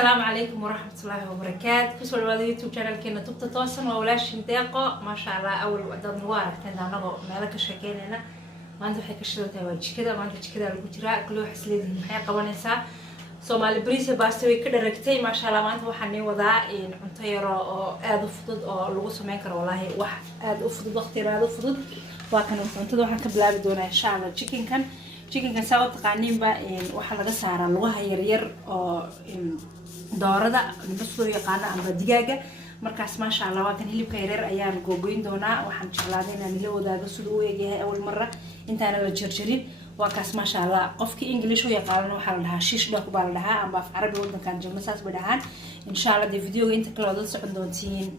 السلام عليكم ورحمة الله وبركاته. كسر الوادي يوتيوب channel كنا تبت تواصل وولاش نتاقة ما شاء الله أول وقدر نوارك تنا نضو مالك الشكين هنا ما عنده حكي شلته وجه كذا ما عنده كذا الوجراء كله حسليد محيا قوانيسا سومالي بريسي باستوي كده ركتي ما شاء الله ما عنده وحني وضع إن عنتيرة آد فضد أو لغوس ماكر والله واحد آد فضد اختيار آد فضد وكانوا عنتدو حن كبلا بدون إن شاء الله chicken kan saa taqaaniin ba waxa laga saaraa lugaha yar yar oo doorada basoo yaqaan ama digaaga markaas ma sha Allah waa kan hilibka yar ayaan googoyn doonaa waxaan jeclaaday inaan la wadaago sidoo uu eegyahay awal marra intaan la jarjarin waa kaas ma sha Allah qofkii English oo yaqaan waxa la dhahaa shish dhaq baa la dhahaa ama af Carabi wadankan joogna saas badhaan insha Allah videoga inta kala wada socon doontiin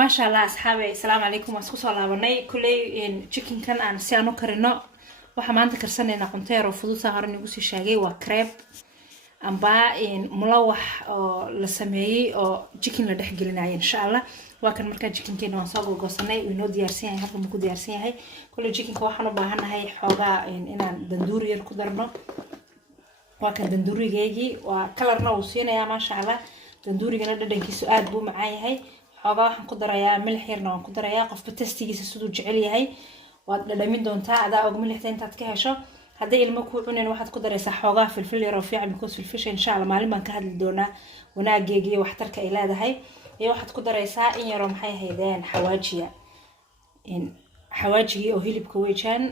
ما شاء الله أصحابي السلام عليكم واسكو لابناي كلي chicken كان aan si aan u karino waxa maanta karsanayna qunteero fudud saaran igu sii sheegay waa crepe amba mulawax oo la sameeyay oo chicken la dhex gelinayo insha Allah waa kan marka chickenkeena waan soo gogosanay inoo diyaarsan yahay halka ku diyaarsan yahay kulli chickenka waxaan u baahanahay xoogaa inaan danduuri yar ku darno waa kan danduurigeegi waa kalarna uu siinayaa ma sha Allah danduurigana dhadhankiisu aad buu macaan yahay xoogaa waxaan ku darayaa milix yarna waan ku darayaa qofka tastigiisa sidoo jecel yahay waad dhadhamin doontaa adaa og milixda intaad ka hesho haddii ilmo ku cuneen waxaad ku daraysaa xoogaa filfil yar oo fiican because filfisha insha Allah maalin baan ka hadli doonaa wanaageega iyo waxtarka ay leedahay iyo waxaad ku daraysaa in yar oo maxay ahaydeen xawaajiga oo hilibka weejaan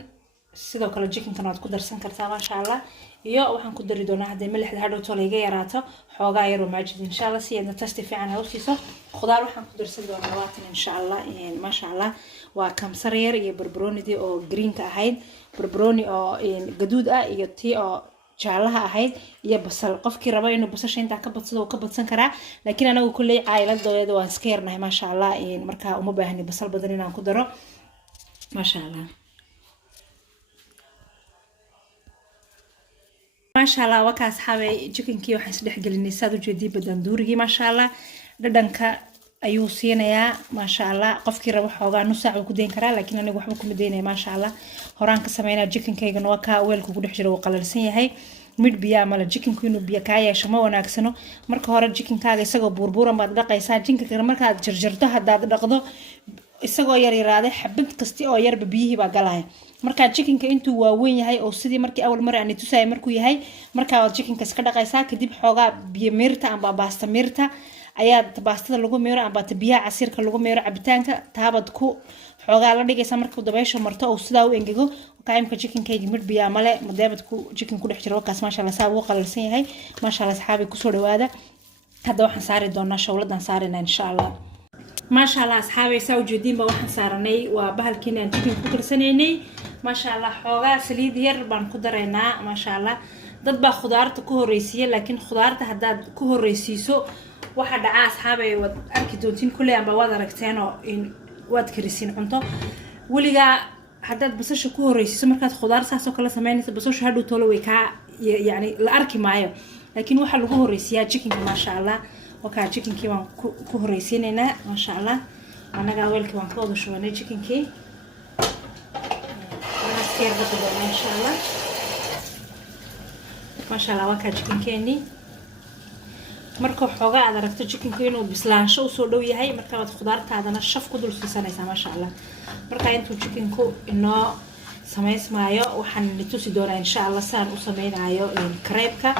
sidoo kale chickenkan waad ku darsan kartaa ma sha Allah iyo waxaan ku dari doonaa haddii milixda hadhow tolo iga yaraato xoogaa yar oo maajid insha Allah si aad tasti fiican ha u siiso khudaar waxaan ku darsan doonaa waatan insha Allah ma sha Allah waa kamsar yar iyo barbaroonidii oo green ka ahayd barbarooni oo gaduud ah iyo tii oo jaalaha ahayd iyo basal qofkii raba inuu basasha inta ka badsado oo ka badsan karaa laakiin anagu kulay caayiladooda waan iska yarnahay ma sha Allah marka uma baahni basal badan inaan ku daro ma sha Allah ما شاء الله وكاس حبي chicken كي وحنا سدح قلني سادو جدي بدن دوري ما شاء الله ددنك أيو سينيا ما شاء الله قفكي روح وقع نص ساعة وكدين كرا لكن أنا وحبكم بدينا ما شاء الله هران كسمينا chicken كي جنوا كأول كودح جرا وقلل سنة هاي مد بيا مال chicken كينو بيا كايا شما وناكسنو مركه هرا chicken كاجي سجوا بربورا ما دقة يسان chicken كنا مركه جرجرته هدا دقضو isagoo yar yaraade xabad kasti oo yar biyihii baa galay marka chickenka intuu waaweyn yahay oo sidii markii awal mar aan tusay markuu yahay marka waad chickenka iska dhaqaysaa kadib xoogaa biyo meerta amba baasta meerta ayaa baastada lagu meero amba biyaha casiirka lagu meero cabitaanka taabad ku xoogaa la dhigaysa markuu dabaysho marto oo sidaa u engego qaymka chickenkayga mid biyo male madeebad ku chicken ku dhex jiro kaas ma sha Allah saa uu qalalsan yahay ma sha Allah saxaabi ku soo dhawaada hadda waxaan saari doonaa shawladan saarina insha Allah ما شاء الله أصحابي ساو جديد بوحن صارني وبهالكين أنتي كل سنيني ما شاء الله حوجا سليد يربان قدرنا ما شاء الله ضد بخضار تكون رئيسية لكن خضار تهدد كون رئيسيسو واحد أصحابي وأكيدوتين كلهم بوادركتين إن واد كريسين عنده ولقى حدد بسش كون رئيسيسو مركز خضار ساسو كلا سمعني بسش هادو تولوي كا يعني الأركي معايا لكن واحد لقوه رئيسية chicken ما شاء الله وكان chicken كي وان كهريسيننا ما شاء الله أنا قاولك وان كوضو شواني chicken كي أنا سكير بقدرنا إن شاء الله ما شاء الله وكان chicken كيني مركو حوجا على ركتة chicken كينو بسلان شو صدوا يهاي مركو خضار تعدنا الشف كدول في سنة ما شاء الله مركو أنتو chicken كو إنه سمايس معايا وحن نتوسي دورا إن شاء الله سان وسمين عايا كريبكا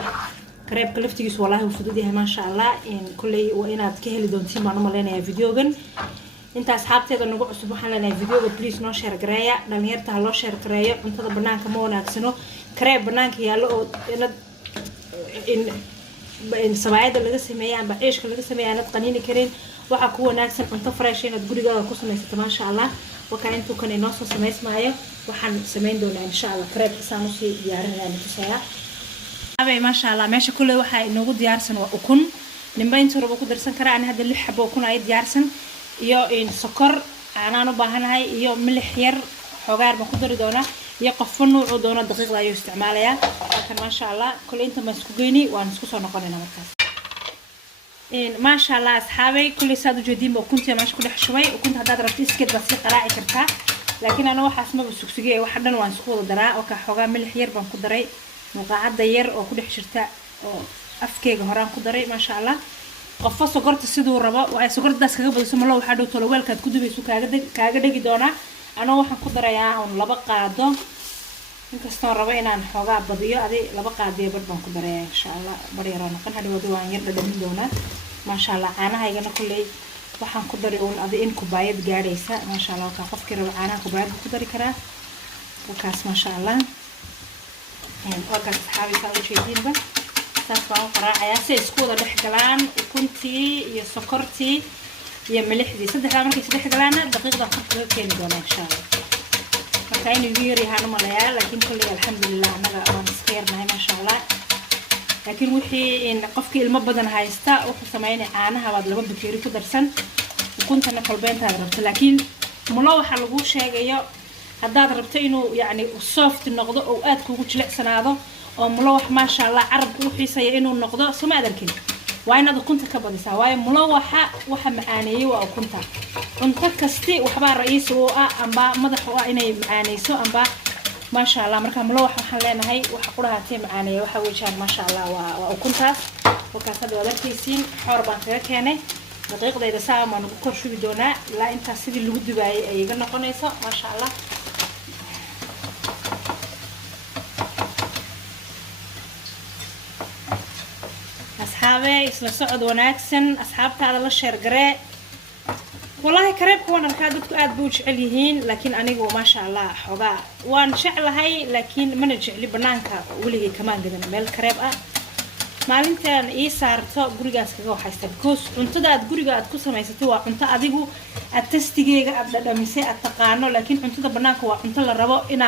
كريب كلفتيس والله وفدوديها ما شاء الله إن كلي وأنا أتكهل دونتي ما نمر لنا فيديوغن أنت أصحابتي إذا نقول سبحان لنا فيديو بليز نو شير قرايا دنير تهلا شير قرايا أنت برنامج كمان أكسنو كريب برنامج يالو إن سبعيد اللي جسمي عم بعيش كل جسمي أنا تقنيني كرين وحكوا ناكسن أنت فراشين تقولي جا قصة ما شاء الله وكأنتو كان الناس سمايس معايا وحن سمين دون إن شاء الله كريب سانوسي يارنا يعني تسايا أبي ما شاء الله ماشي كل واحد إنه قد يارسن وأكون نبين ترى بقول درسن كرا أنا هذا اللي حبه أكون عيد يارسن يا إن سكر أنا نبهن هاي يا ملح ير حجار بقدر دونا يقفنوا عدونا دقيق لا يستعملها لكن ما شاء الله كل أنت مسكوجيني ونسكت نقولنا مركز إن ما شاء الله أصحابي كل سادو جديد وكنت ماشي كل شوي وكنت هذا رتيس كده بس قراءة كرتا لكن أنا واحد اسمه بالسكسجية واحد أنا وانسكوت دراء وكحجار ملح ير بنقدري مقعد ير أو كل حشرتاء afkeega horaan ku daray maasha allah qofka sokorta sidoo rabo waa sokortaas kaga badiso malo waxa dhow tolo weelkaad ku dubayso kaaga dhigi doona anoo waxaan ku darayaa on 2 qaado inkastoo rabo inaan xoogaa badiyo adi 2 qaadiyo bar baan ku daray insha allah bar yar noqon hadhow waan yar dhadhamin doona maasha allah caanahaygana kulay waxaan ku daray on adi in kubaayad gaadhaysa maasha allah ka qofkii rabo caanaha kubaayad ku dari karaa wakaas maasha allah wakaas saxaabisa u jeedinba saasbaan qaraacayaa si isku wada dhex galaan ukuntii iyo sokortii iyo milixdii saddexda markay dhex galaan daqiiqda ku keeni doona insha allah marka inuu yar yahay malayaa laakiin kulli alxamdulillah anaga waan iskeernahay maasha allah laakiin wixii in qofkii ilmo badan haysta wuxuu sameeyay caanaha waad 2 bakeeri ku darsan ukuntana qalbeentaada rabto laakiin mulo waxa lagu sheegayo haddaad rabto inuu yani soft noqdo oo aad kugu jilicsanaado oo mulo wax maasha allah carabku u xiisaya inuu noqdo soma adarkin waa inaad ukunta ka badisaa waayo mulo waxa macaaneeyay waa ukunta cunto kasti waxba ra'iis oo ah amba madax oo ah inay macaaneyso amba maasha allah marka mulo waxaan leenahay waxa qurahatay macaaneeyo waxa weeyaan maasha allah waa ukuntaas wakaas hadda wadarkiisiin xoor baan kaga keenay daqiiqdayda saama nagu kor shubi doonaa ilaa inta sidii lagu dubaayay ay iga noqonayso maasha allah أصحابي إسلا سعود وناكسن أصحابتا هذا الله شير قراء والله كريبك وانا ركادتك آد بوش عليهين لكن أنيقو ما شاء الله حقا وان شعل هاي لكن من الجعلي بنانكا ولي كمان قدنا ميل كريب maalintan ii saarto gurigaas kaga waxaysta because cuntada aad guriga aad ku sameysatay waa cunto adigu aad tastigeega aad dhadhamisay aad taqaano laakiin cuntada banaanka waa cunto la rabo ina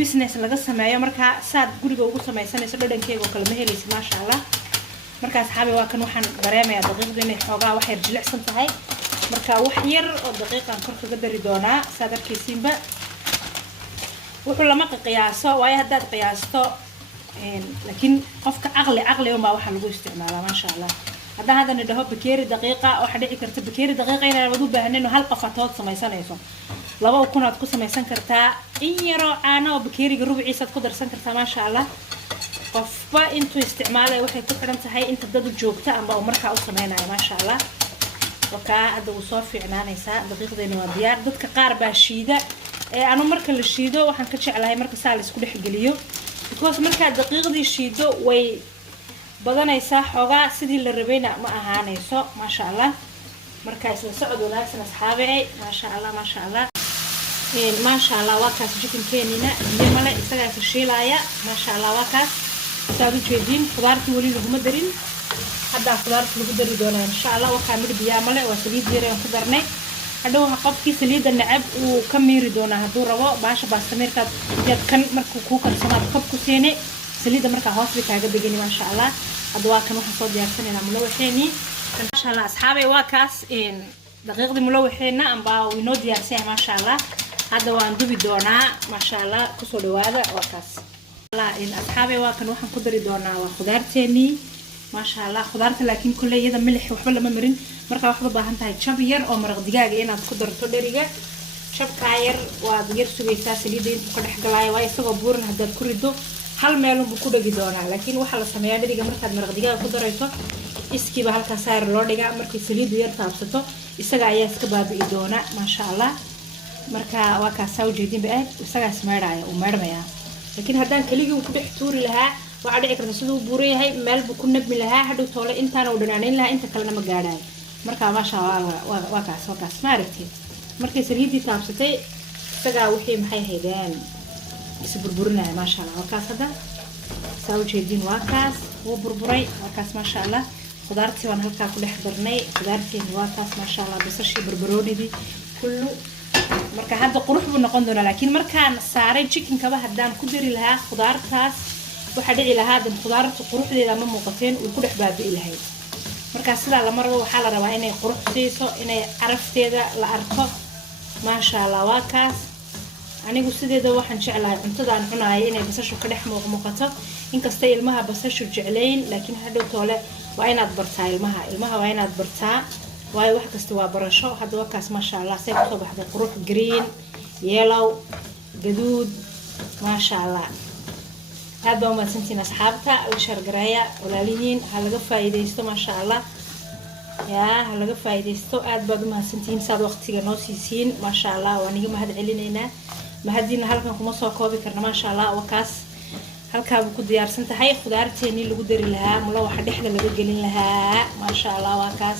business laga sameeyo marka saad guriga ugu sameysanayso dhadhankeega kala ma helaysid ma sha Allah marka asxaabi waa kan waxaan dareemayaa daqiiqda inay xoogaa wax yar jilicsan tahay marka wax yar oo daqiiqan kor kaga dari doonaa sadarkiisiinba wuxuu lama qiyaaso waayo haddaad qiyaasto لكن قفك عقلي وما واحد لقوا استعماله ما شاء الله هذا ندهو بكيري دقيقة واحد يكرت بكيري دقيقة إلى بدو بهننه هالقفطات سميسان يسون لو كنا تكون سميسان كرتا إن يرى أنا وبكيري جروب عيسى تقدر سنكرتا ما شاء الله قفبا أنتوا استعماله واحد تكرم تهاي أنت بدو جوكتا أم بأمرك أو سمينا ما شاء الله وكا هذا وصافي عنانا يسا دقيقة إنه ديار ضد كقاربة شيدة أنا مركل الشيدة وحن كتش على هاي مركز سالس كل حجليو because marka daqiiqdii shiido way badanaysaa xogaa sidii la rabayna ma ahaanayso ma sha Allah marka isla socod wanaagsan asxaabay ma sha Allah ma sha Allah waa kaas chicken keenina nimale isaga ka shiilaya ma sha Allah waa kaas saadu jeedin khudaartii wali lagu madarin hadda khudaartii lagu dari doonaa insha Allah waxa mid biyaa male waa saliid yar aan ku darnay hadhow qofkii saliida nacab uu ka miiri doona haduu rabo baasha baastamirka yad kan markuu ku karsanaad qab ku seene saliida marka hoos bay kaaga degani ma sha Allah hadda waa kan waxa soo diyaarsanayna mulawxeeni ma sha Allah asxaabay waa kaas in daqiiqdi mulawxeena amba winoo diyaarsan ma sha Allah hadda waan dubi doonaa ma sha Allah ku soo dhawaada waa kaas Allah in asxaabay waa kan waxaan ku dari doonaa waa khudaarteeni ما شاء الله خضارته لكن كل يدا ملح وحبة لما مرن مركا واحدة باهنتها شابير أو مرق دجاج إنا تقدر تدريجة شاب كاير ودير سوي ساسلي دين تقدر حقلاي وايسوا بورن هذا الكوريدو هل مالهم بكودة جدونا لكن وحلا سميا دريجة مركا مرق دجاج قدر يسوا إسكي بهالكسائر لوديجا مركي سلي دير تابسته إسقى عياس كباب إدونا ما شاء الله مركا وكاساو جديد بقى إسقى سميرايا ومرميا لكن هذا كليجي وكده حتوري لها وعلى عكرة سدو بوري هاي مال بكون نبي لها حدو طالع أنت أنا ودنانين لها أنت كلنا مجاراي مركا ما شاء الله وكاس ما عرفتي مركا سريدي تابستي سجا وحي محي هيدان يسبربرنا ما شاء الله وكاس هذا سووا جدين وكاس وبربري وكاس ما شاء الله خضارتي وانا هلكا كل حضرني خضارتي وكاس ما شاء الله بس شيء بربروني دي كله مركا هذا قروح بنقندنا لكن مركا صاري تشيكن كبه هدان كدري لها خضارتاس waxa dhici lahaa dad khudaarta quruxdeeda ma muuqateen oo ku dhex baabi'i lahayd marka sida la marwo waxa la rabaa inay qurux siiso inay carafteeda la arko ma sha Allah waa kaas anigu sideeda waxaan jeclahay cuntada aan cunaay inay basasho ka dhex muuqato inkasta ilmaha basasho jeclayn laakiin hadhow toole waa inaad bartaa ilmaha waa inaad bartaa waayo wax kasta waa barasho hadda waa kaas ma sha Allah say ku soo baxday qurux green yellow gaduud ma sha Allah هذا ما سنتين أصحابته وشر قرايا ولالين هلقى فايدة ما شاء الله يا هلقى فايدة بعد ما سنتين صار وقت نوسيسين ما شاء الله وأنا ما هاد علينا ما هادينا هلقى كمصة كوبي كرنا ما شاء الله وكاس هلقى بكون ديار سنت هاي خضارتين اللي قدر لها ملوحة دحدة اللي قلنا لها ما شاء الله وكاس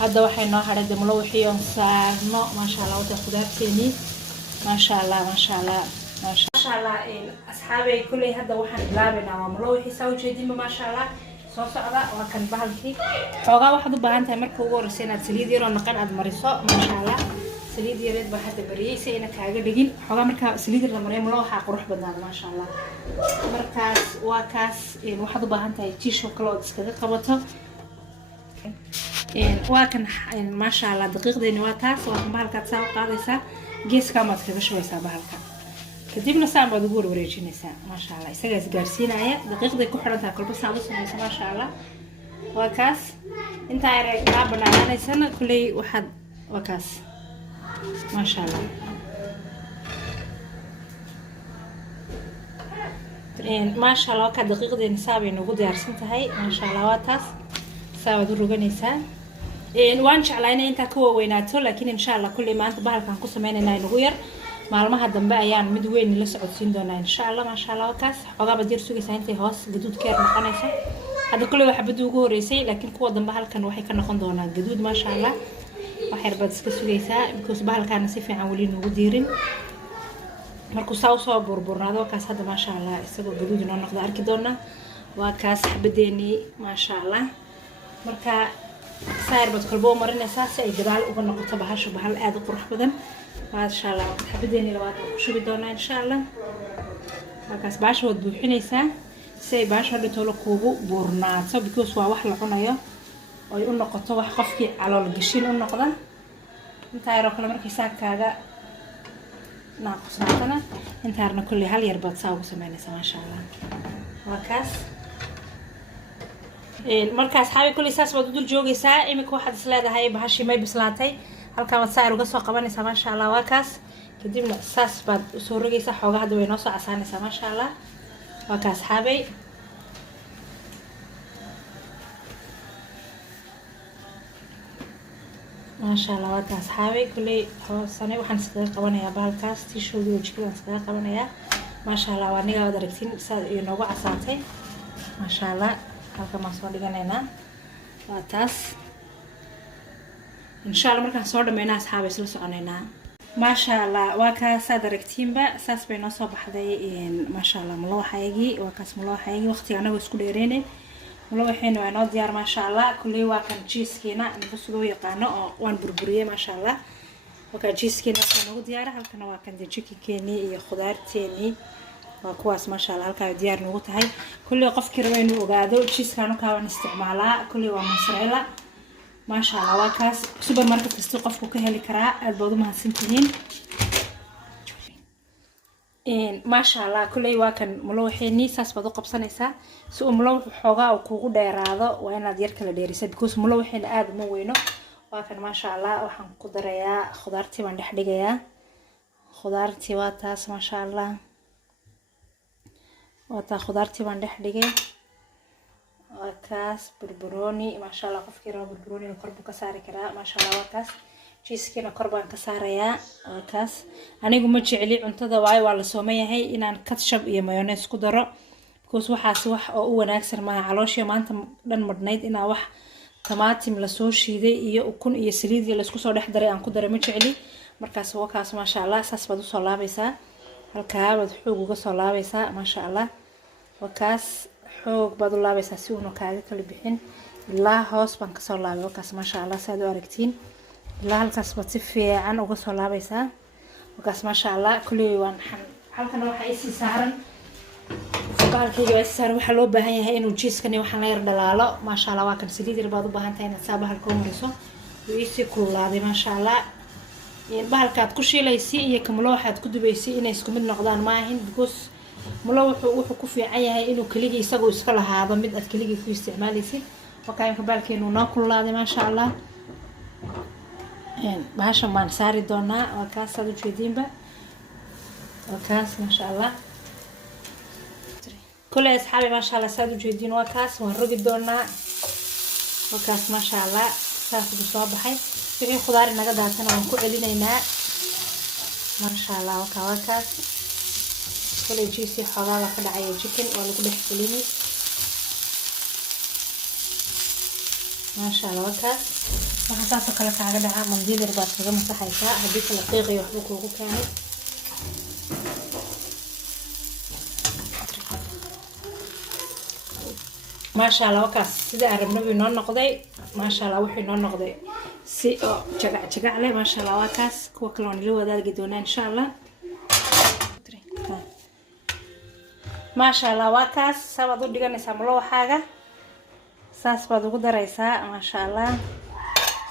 هذا واحد نوع هذا ملوحي يوم صار نوع ما شاء الله وتخضارتيني ما شاء الله ما شاء الله ما شاء الله أصحابي كل هذا واحد لابنا وملوحي سوي جديد ما شاء الله صوص على وكان بهالكي حوجا واحد بهان تمر كوور سنة سليد يرون نقن عد مريصة ما شاء الله سليد يرد بحد بري سينا كاجا دقين حوجا مركا سليد الرمري ملوحة قروح بدنا ما شاء الله مركز وكاس واحد بهان تاي تيشو كلودز كذا قبضته وكان ما شاء الله دقيق دين وكاس وكان بهالكا تساوي قاضيسة جيس كامت كذا شوي سابهالكا كدبنا سام بعد جور وريجينيسا ما شاء الله يسجل جالسين عيا دقيقة يكون حرنتها كل بس عبوس ما شاء الله وكاس انت عارف لعبنا على سنة كل واحد وكاس ما شاء الله ما شاء الله كد دقيقة دي نسابي نقود يرسمتها هاي ما شاء الله واتاس سوا دور رجنيسا وان شاء الله انت كوا ويناتو لكن ان شاء الله كل ما انت بحال كان كسمين إنه نغير maalmaha dambe ayaan mid weyn la socodsiin doonaa insha Allah ma sha Allah kaas xogaa badir sugaysa intay hoos gaduud ka noqonaysa hada kullu waxa badu ugu horeysay laakiin kuwa dambe halkan waxay ka noqon doonaa gaduud ma sha Allah waxay rabad iska sugaysa because bahalkan si fiican wali nugu diirin markuu soo burburnaado kaas hada ma sha Allah isagoo gaduud noo noqdo arki doona waa kaas xabadeeni ma sha Allah marka saar bad qalbo marinaysa si ay gadaal uga noqoto bahasho bahal aad u qurux badan ما شاء الله حبيتني لو شو بدنا إن شاء الله هكذا باش ودوحيني سي باش هذا تقول كوبو بورنات سو بيكوس واحد لقنايا ويقول نقطة واحد خفقي على القشين النقطة انت عارف كل مرة كيساك كذا ناقص نقطنا انت عارفنا كل هال يربط ساو سمعني ما شاء الله وكاس المركز حاوي كل ساس بدو الجوجي سا إمك واحد سلادة هاي بهالشي ما يبسلاتي halka wad saar uga soo qabanaysa ma sha Allah waa kaas kadibna saas baad soo rogaysa xoogaa hada way noo soo casaanaysa ma sha Allah waa kaas xaabay ma sha Allah waa kaas xaabay kulay hoosanay waxaan iskaga qabanayaa bahalkaas tishooda wajigada iskaga qabanayaa ma sha Allah waa niga wada aragtiin saad iyo noogu casaantay ma sha Allah halka ma soo dhiganaynaa waa taas إن شاء الله مركز صور دمينا أصحابي سلسوا عننا ما شاء الله وكاس دركتين بقى ساس بينو صباح ذي ما شاء الله ملوحة يجي وكاس ملوحة يجي وقتي أنا وسكول يريني ملوحين وأنا ديار ما شاء الله كله وكان تشيز كينا نفسه يقانو وان بربرية ما شاء الله وكان تشيز كينا كانوا ديار هل كانوا وكان دجاجي كيني خضار تاني وكواس ما شاء الله هل كانوا ديار نقطة هاي كله قف كروين وقعدوا تشيز كانوا كانوا استعمالها كله ومصريلا ما شاء الله وكاس سوبر ماركت كستوقف وكهلي كراء البوضو مهسنتين ما شاء الله كله واكن ملوحيني ساس بدو قبصانيسا سو ملوح حوغا وكوغو ديراادو وانا ديار كلا ديريسا بكوس ملوحين آد موينو واكن ما شاء الله وحان قدريا خضارتي وان دحديقيا خضارتي واتاس ما شاء الله واتا خضارتي وان دحديقيا وكاس بربروني ما شاء الله قف كيرا بربروني وقربو كساري كرا ما شاء الله وكاس جيسكينا قربان كساريا وكاس أنا قمت جعلي عنتدا واي وعلى سومية هاي إن أنا كتشب يا مايونيز كدرة بكوس وحاس وح أو ناكسر مع علوش يا ما أنت لن مرنيت إن وح طماطم لسوشي ذي يكون يسريد يلسكو صار حدري عن كدرة متجعلي مركز وكاس ما شاء الله أساس بدو صلاة بيسا هالكاب بدحوق صلاة بيسا ما شاء الله وكاس xoog baad u laabaysaa si uu kaaga kala bixin ilaa hoos baan ka soo laabay wakaas ma sha Allah saad u aragtiin ilaa halkaas baad si fiican uga soo laabaysaa wakaas ma sha Allah kulli waan halkan waxa ay sii saaran baalkayga ay saaran waxa loo baahan yahay inuu jiiskani waxaan la yar dhalaalo ma sha Allah waa kan saliid yar baad u baahan tahay inaad saabaha ku mariso wiisi kulaaday ma sha Allah bahalkaad ku shiilaysi iyo kamlo waxaad ku dubaysi inay isku mid noqdaan ma ahin because ملوح وحكوا في عيها إنه كليجي يسقوا يسقى هذا مد أكليجي في استعمالي سي وكاين كبالك إنه ناكل هذا ما شاء الله يعني بعشان ما نساري دونا وكاس هذا جديد بقى وكاس ما شاء الله كل أصحابي ما شاء الله سادوا جيدين وكاس ونرقد دونا وكاس ما شاء الله سافر بصباحي في خضار نقدر سنة ونكون علينا ما شاء الله وكاس كل جيسي حوالي كده عيا جيكن ولا كده حليني ما شاء الله وكاس ما حساسه كلا كعقد عام منديل رباط كذا مسحيسا هديك الطيغ يحبوك وكامل ما شاء الله وكاس سيدا عربنا بينون نقضي ما شاء الله وحي نون نقضي سي جقع عليه ما شاء الله وكاس كوا كلون اللي ودا قدونا ان شاء الله ما شاء الله وكاس سبا دو ديغانيسا ملو حاجه saas baad ugu daraysaa ma sha Allah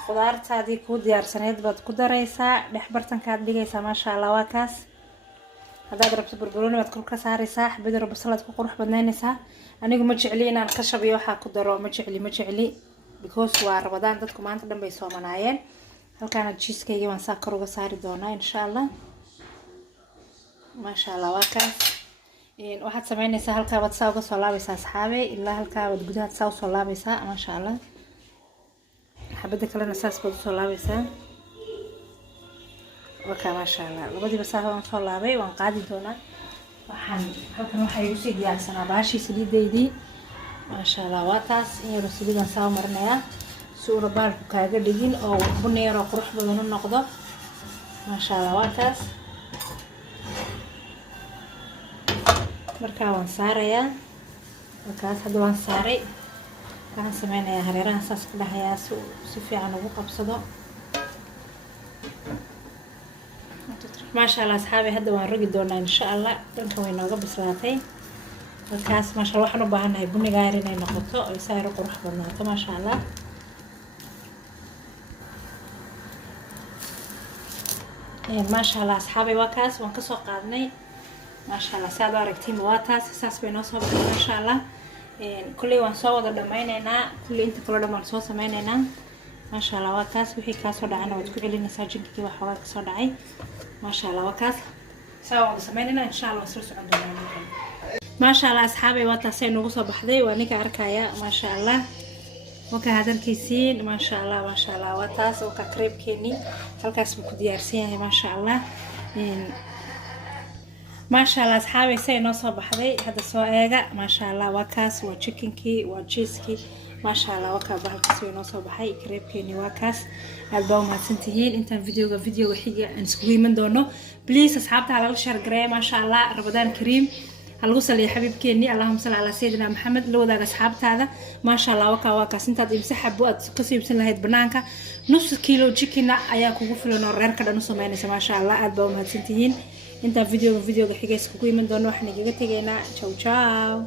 khudaartaadii ku diyaarsaneed baad ku daraysaa dhex bartankaad dhigaysaa ma sha Allah waa kaas hadaad rabto burburooni baad kor ka saaraysaa xabad yar basalaad ku qurux badnaynaysaa anigu ma jecli inaan ka shabiyo waxa ku daro ma jecli because waa Ramadaan dadku maanta dhan bay soomanaayeen halkaana cheese-kayga waan saa kor uga saari doonaa insha Allah ma sha Allah waa kaas waxaad sameynaysaa halka wad saa uga soo laabaysaa asxaabe ilaa halka wad gudaha saa u soo laabaysaa ma sha Allah xabada kalena saas baad soo laabaysaa waka ma sha Allah labadiiba saa waan soo laabay waan qaadi doonaa waxaan halkan waxa igu sii diyaarsanaa baashi saliideydii ma sha Allah waa taas in yar saliidan saa marnaya suura baalku kaaga dhigin oo buneero qurux badan u noqdo ma sha Allah waa taas marka waan saarayaa markaas hadda waan saaray waxaan sameynayaa hareeraha saas ka dhaxayaa si fiican ugu qabsado ما شاء الله أصحابي هذا وين رقي دونا إن شاء الله دنك وين نوقف بسلاتي الكاس ما شاء الله إحنا بعنا يبني غيرنا نقطة يصير قروح بناته ما شاء الله ما شاء الله أصحابي وكاس وانكسر قادني ما شاء الله سادة ركتين مواتاس أساس بينوصل ما شاء الله كل يوم صوّد دميننا كل أنت كل دم صوّد سميننا ما شاء الله وكاس وحي كاس ودعنا وتقول لنا ساجين كي وحوالك صدعي ما شاء الله وكاس سوا سميننا إن شاء الله وصلت عندنا ما شاء الله أصحابي واتاسين نقص بحذي ونيك أركايا ما شاء الله وكهذا الكيسين ما شاء الله واتاس وكقريب كيني هالكاس بكديارسين ما شاء الله ما شاء الله أصحابي سين نصب بحذي هذا سواء ما شاء الله وكاس وتشيكنكي وجيسكي ما شاء الله وكابه الكسوي نصب بحي كريب كيني وكاس البوم هتنتهين انت فيديو وحيجة نسوي من دونه بليز أصحابتها على الشهر قريب ما شاء الله رمضان كريم الغسل يا حبيب كيني اللهم صل على سيدنا محمد لو ذاك أصحابتها هذا ما شاء الله وكاس انت تمسح بوقت قصي بسن لهيد بنانك نص كيلو تشيكنا أياكو قفلوا نورير كده نص ماينس ما شاء الله البوم هتنتهين انت فيديو حيجة نسوي من دونه وحنا جيجا تيجينا تشاو